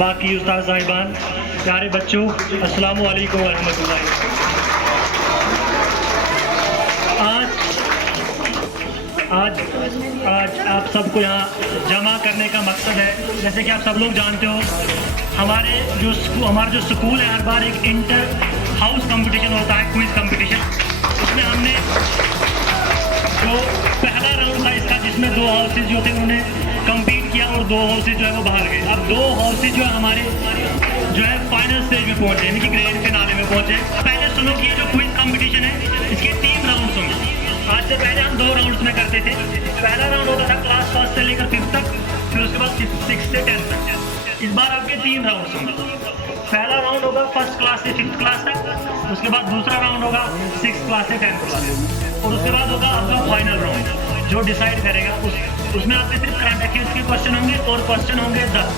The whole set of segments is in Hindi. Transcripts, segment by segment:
बाकी उस्ताद साहिबान, प्यारे बच्चों, अस्सलामु अलैकुम वरहमतुल्लाह। आज आप सबको यहाँ जमा करने का मकसद है, जैसे कि आप सब लोग जानते हो, हमारा जो स्कूल है हर बार एक इंटर हाउस कंपटीशन होता है, क्विज कंपटीशन। उसमें हमने जो पहला राउंड था इसका, जिसमें 2 हाउसेज जो थे उन्होंने कम्पीट किया और 2 हाउसेज जो है वो बाहर गए। अब 2 हाउसेज जो है हमारे जो है फाइनल स्टेज में पहुंचे, यानी कि ग्रैंड फिनाले में पहुंचे। पहले सुनो कि ये जो क्विज कंपटीशन है इसके 3 राउंड्स होंगे। आज से पहले हम 2 राउंड्स में करते थे। पहला राउंड होता था क्लास 1 से लेकर 5th तक, फिर उसके बाद 6 से 10 तक। इस बार आपके 3 राउंड्स होंगे। पहला राउंड होगा 1st क्लास से 5th क्लास तक, उसके बाद दूसरा राउंड होगा 6th क्लास से 10th क्लास, और उसके बाद होगा आपका फाइनल राउंड जो डिसाइड करेगा। उसमें आपके सिर्फ करंट अफेयर्स के क्वेश्चन होंगे और क्वेश्चन होंगे 10।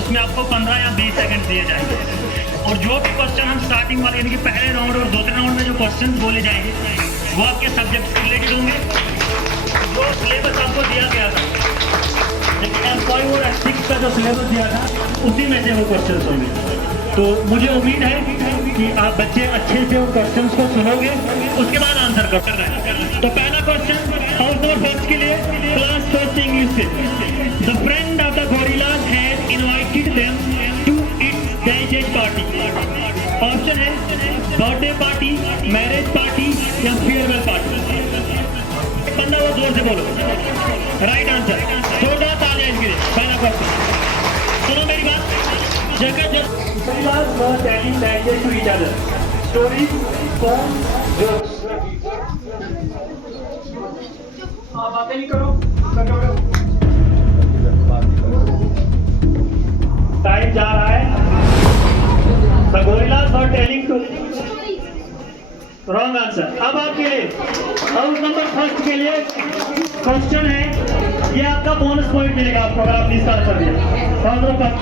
उसमें आपको 15 या 20 सेकंड दिए जाएंगे, और जो भी क्वेश्चन हम स्टार्टिंग वाले यानी कि पहले राउंड और दूसरे राउंड में जो क्वेश्चन बोले जाएंगे वो आपके सब्जेक्ट से रिलेटेड होंगे। जो सिलेबस आपको दिया गया था, लेकिन M5 और S6 का जो सिलेबस दिया था उसी में से वो क्वेश्चन होंगे। तो मुझे उम्मीद है कि आप बच्चे अच्छे से उन क्वेश्चंस को सुनोगे, उसके बाद आंसर कर रहे हैं। तो पहला क्वेश्चन हाउस नंबर 1 के लिए क्लास 1 इंग्लिश से। The friend of the gorillas had invited them to its dash party. Option है बर्थडे पार्टी, मैरिज पार्टी या फेयरवेल पार्टी। बंदा वो जोर से बोलो। राइट आंसर, जोरदार तालियां इनके लिए। पहला क्वेश्चन सुनो मेरी बात। Gorillas were telling language to each other. Stories, poems, jokes. आप बातें नहीं करो। टाइम जा रहा है। The gorillas were telling to. Wrong answer. अब आपके लिए हाउस नंबर 1 के लिए क्वेश्चन है, ये आपका बोनस पॉइंट मिलेगा आपको अगर आपने इसका आंसर दिया। House number 1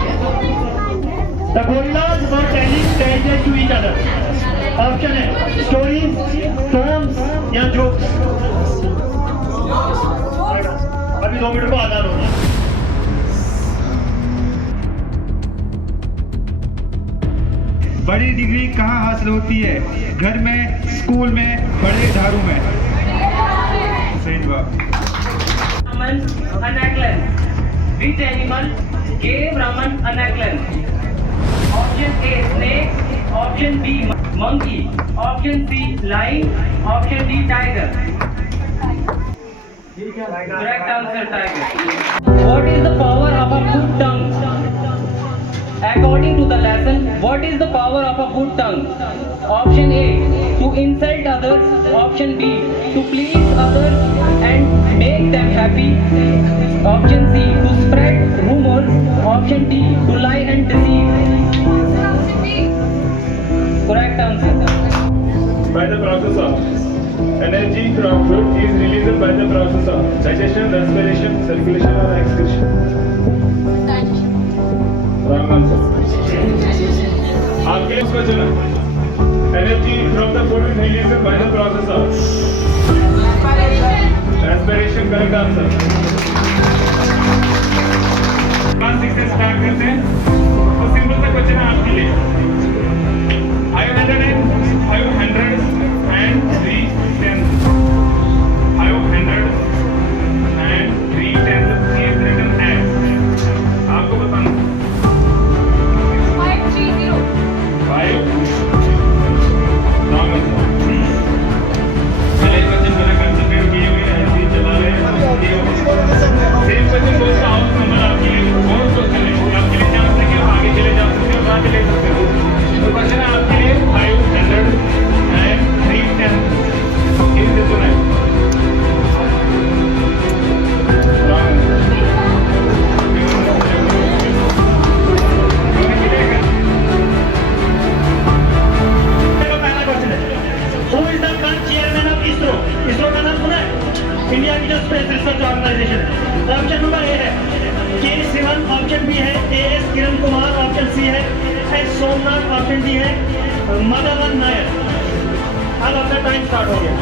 The gorillas were telling tales to each other. Option है स्टोरीज, पोएम्स या जोक्स। अभी 2 मिनट को आजाद होना। बड़ी डिग्री कहाँ हासिल होती है? घर में, स्कूल में, बड़े इदारों में? सही जवाब। A necklace. Which animal gave Raman a necklace? Option A snake, option B monkey, option C lion, option D tiger. Correct answer tiger. What is the power of a good tongue? According to the lesson, what is the power of a good tongue? Option A to insult others, option B to please others and make them happy, option C to spread rumors, option D to lie and deceive. Correct answer. By the process of energy from food is released by the process of digestion, respiration, circulation or excretion. Wrong answer. आपके लिए क्वेश्चन है, energy from the food is released by the process of respiration. Correct answer. Class 6 से स्टार्ट करते हैं। तो सिंपल सा क्वेश्चन है आपके लिए। 500 and 3 tenths. 500 and 3 tenths is written as, आपको बताना 530. 5 wrong answer. चलिए क्वेश्चन बिना कंसंट्रेट किए हुए ऐसे ही चला रहे हैं। सेम क्वेश्चन दोस्तों हाउस नंबर आपके लिए बहुत क्वेश्चन है, आपके लिए चांस है कि आप आगे चले जा सकते हो, आगे ले सकते हो। तो क्वेश्चन है आपके लिए 500 and 3 tenths is written as। India की जो स्पेस रिसर्च ऑर्गेनाइजेशन है। ऑप्शन नंबर ए है के सिवन, ऑप्शन बी है as Kiran Kumar, option C है एस सोमनाथ, ऑप्शन डी है मदन नायर। अब आपका टाइम स्टार्ट हो गया।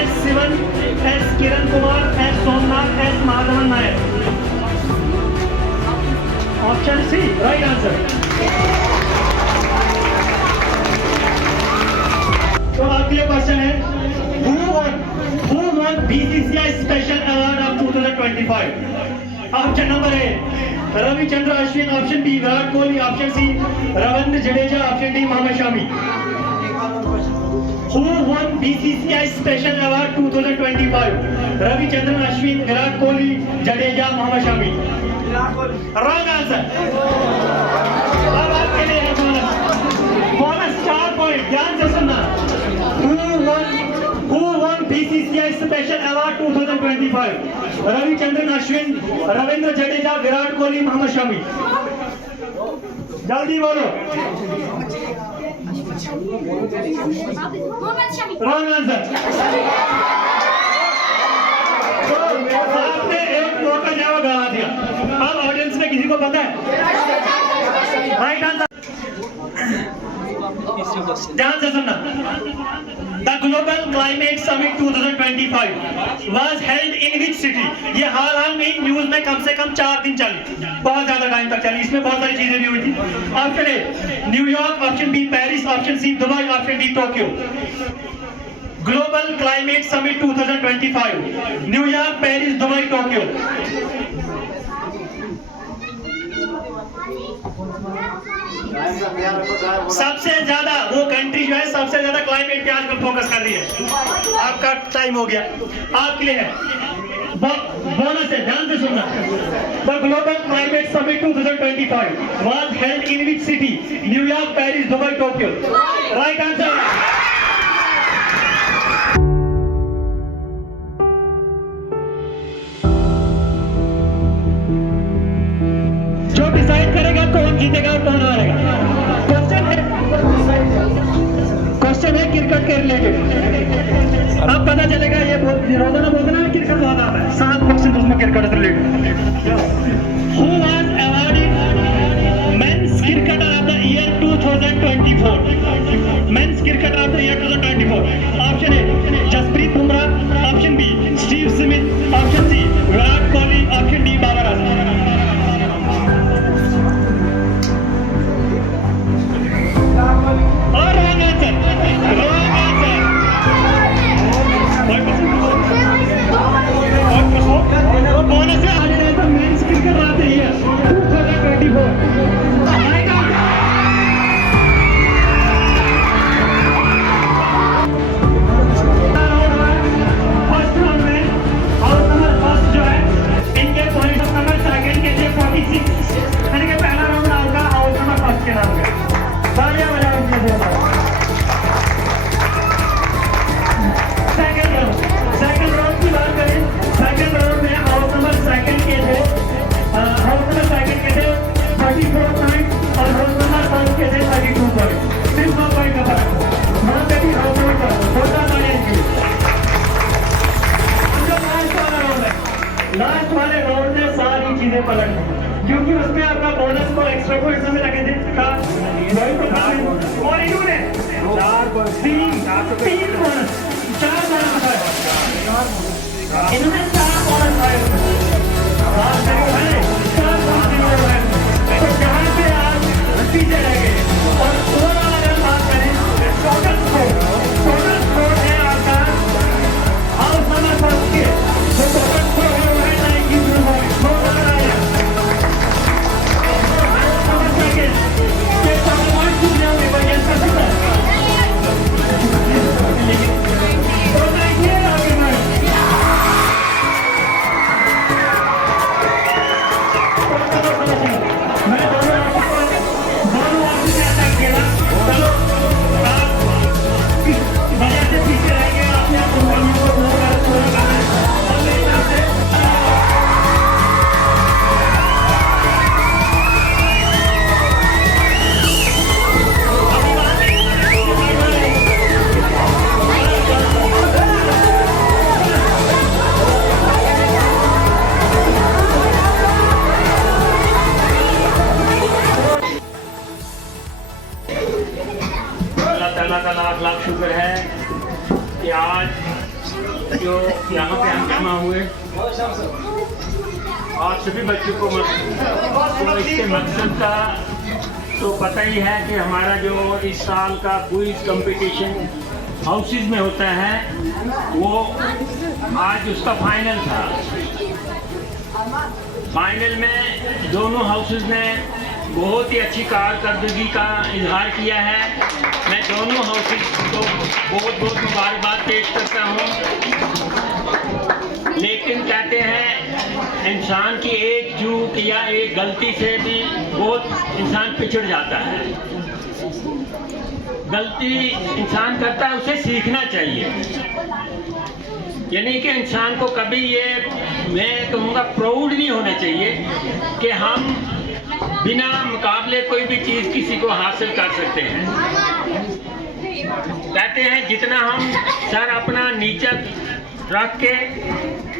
S Sivan, S Kiran Kumar, S Somnath, S Madhavan Nair. Option C right answer. तो आपके लिए क्वेश्चन है, who won BCCI special award of 2025? Option number A Ravichandra Ashwin, option B Virat Kohli, option C Ravindra Jadeja, option D Mohammed Shami. Who won BCCI special award 2025? Ravichandran Ashwin, Virat Kohli, Jadeja, Mohammed Shami. Wrong answer. अब आपके लिए है बोनस 4 पॉइंट, ध्यान से सुनना। Who won BCCI special award 2025? Ravichandran Ashwin, Ravindra Jadeja, Virat Kohli, Mohammed Shami. जल्दी बोलो। Wrong answer. आपने एक मौका जवाब गवा दिया। अब ऑडियंस में किसी को पता है राइट आंसर? ध्यान से सुनना। The global climate summit 2025 was held in which city? ये हाल में न्यूज में कम से कम 4 दिन चली, बहुत ज्यादा टाइम तक चली, इसमें बहुत सारी चीजें भी हुई थी। Option A New York, option B Paris, option C Dubai, option D Tokyo. Global climate summit 2025 New York, Paris, Dubai, Tokyo. सबसे ज्यादा वो कंट्री जो है सबसे ज्यादा क्लाइमेट पे आजकल फोकस कर रही है। आपका टाइम हो गया, आपके लिए है बोनस है, ध्यान से सुनना। The global climate summit 2025 was held in which city? New York, Paris, Dubai, Tokyo. Right answer. जो डिसाइड करेगा कौन जीतेगा और कौन हारेगा। क्वेश्चन है क्रिकेट के रिलेटेड। अब पता चलेगा, ये रोजाना बोलते ना क्रिकेट बहुत आता है, 7 क्वेश्चन उसमें क्रिकेट से related. Who was awarded Men's Cricketer of the Year 2024? Men's Cricketer of the Year 2024। Option A Jasprit Bumrah, option B Steve Smith, option C Virat Kohli, option D Babar Azam. और wrong answer, wrong answer. Bonus है आज नहीं तो मेंस क्रिकेट आते ही है 2024। फर्स्ट राउंड में हाउस नंबर फर्स्ट जो है इनके पॉइंट नंबर सेकंड के थे 46, यानी कि पहला राउंड आपका हाउस नंबर फर्स्ट के नाम का। तालियां बजाओ इनके लिए। सेकंड राउंड की बात करें, सेकंड राउंड में हाउस नंबर सेकंड के थे 34 पॉइंट और हाउस नंबर फर्स्ट के थे 32 पॉइंट। सिर्फ 2 पॉइंट का फर्क है। वहां पे भी हाउस नंबर फर्स्ट छोटा तालियां इनके लिए। जो लास्ट वाला राउंड है, लास्ट वाले राउंड में सारी चीजें पलट गई, क्योंकि उसमें आपका बोनस को एक्स्ट्रा को इसमें लगे थे और इन्होंने 3 बोनस 4 बोनस है, इन्होंने 4 बोनस आए, 4 बोनस है। तो जहाँ से आज पीछे रह गए और ओवरऑल अगर बात करें टोटल स्कोर है आपका हाउस नंबर फर्स्ट के जो टोटल स्कोर है वो है 92 पॉइंट। का लाख लाख शुक्र है कि आज जो यहाँ पे हम जमा हुए आप सभी बच्चों को इसके मकसद का तो पता ही है कि हमारा जो इस साल का क्विज कंपटीशन हाउसेज में होता है वो आज उसका फाइनल था। फाइनल में दोनों हाउसेज ने बहुत ही अच्छी कारकर्दगी का इजहार किया है। मैं दोनों हाउसेज को बहुत बहुत मुबारकबाद पेश करता हूँ। लेकिन कहते हैं इंसान की एक चूक या एक गलती से भी बहुत इंसान पिछड़ जाता है। गलती इंसान करता है, उसे सीखना चाहिए। यानी कि इंसान को कभी ये मैं कहूँगा प्राउड नहीं होना चाहिए कि हम बिना मुकाबले कोई भी चीज़ किसी को हासिल कर सकते हैं। कहते हैं जितना हम सर अपना नीचा रख के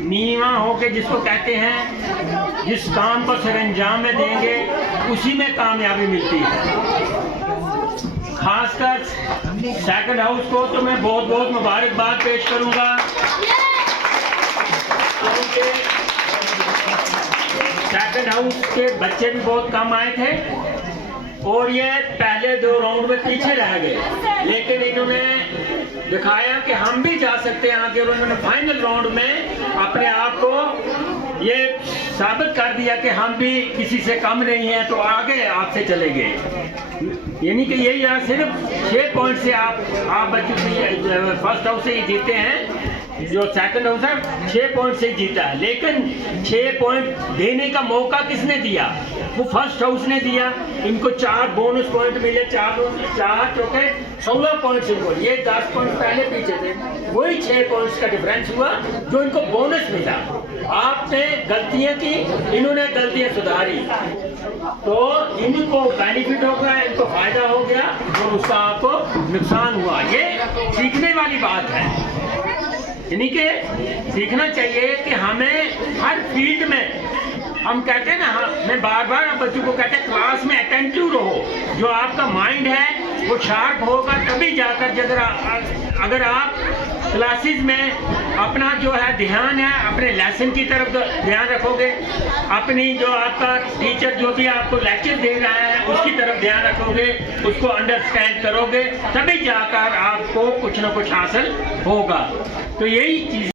नीवा होके जिसको कहते हैं जिस काम को सर अंजाम में देंगे उसी में कामयाबी मिलती है। खासकर सेकंड हाउस को तो मैं बहुत बहुत मुबारकबाद पेश करूंगा क्योंकि सेकंड हाउस के बच्चे भी बहुत कम आए थे और ये पहले 2 राउंड में पीछे रह गए, लेकिन इन्होंने दिखाया कि हम भी जा सकते हैं आगे। उन्होंने फाइनल राउंड में अपने आप को ये साबित कर दिया कि हम भी किसी से कम नहीं हैं, तो आगे आपसे चले गए। यानी कि यही यार सिर्फ 6 पॉइंट से आप बच्चों से फर्स्ट हाउस से ही जीते हैं, जो सेकंड हाउस है 6 पॉइंट से जीता है। लेकिन 6 पॉइंट देने का मौका किसने दिया? वो फर्स्ट हाउस ने दिया। इनको 4 बोनस पॉइंट मिले, 4 चौके 16 पॉइंट इनको, ये 10 पॉइंट पहले पीछे थे, वही 6 पॉइंट्स का डिफरेंस हुआ जो इनको बोनस मिला। आपने गलतियां की, इन्होंने गलतियां सुधारी, तो इनको बेनिफिट हो गया, इनको फायदा हो गया और उसका आपको नुकसान हुआ। ये सीखने वाली बात है। यानी कि सीखना चाहिए कि हमें हर फील्ड में, हम कहते हैं ना, मैं बार बार बच्चों को कहते हैं क्लास में अटेंटिव रहो। जो आपका माइंड है वो शार्प होगा तभी जाकर अगर आप क्लासेस में अपना जो है ध्यान है अपने लेसन की तरफ ध्यान रखोगे, अपनी जो आपका टीचर जो भी आपको लेक्चर दे रहा है उसकी तरफ ध्यान रखोगे, उसको अंडरस्टैंड करोगे, तभी जाकर आपको कुछ ना कुछ हासिल होगा। तो यही चीज़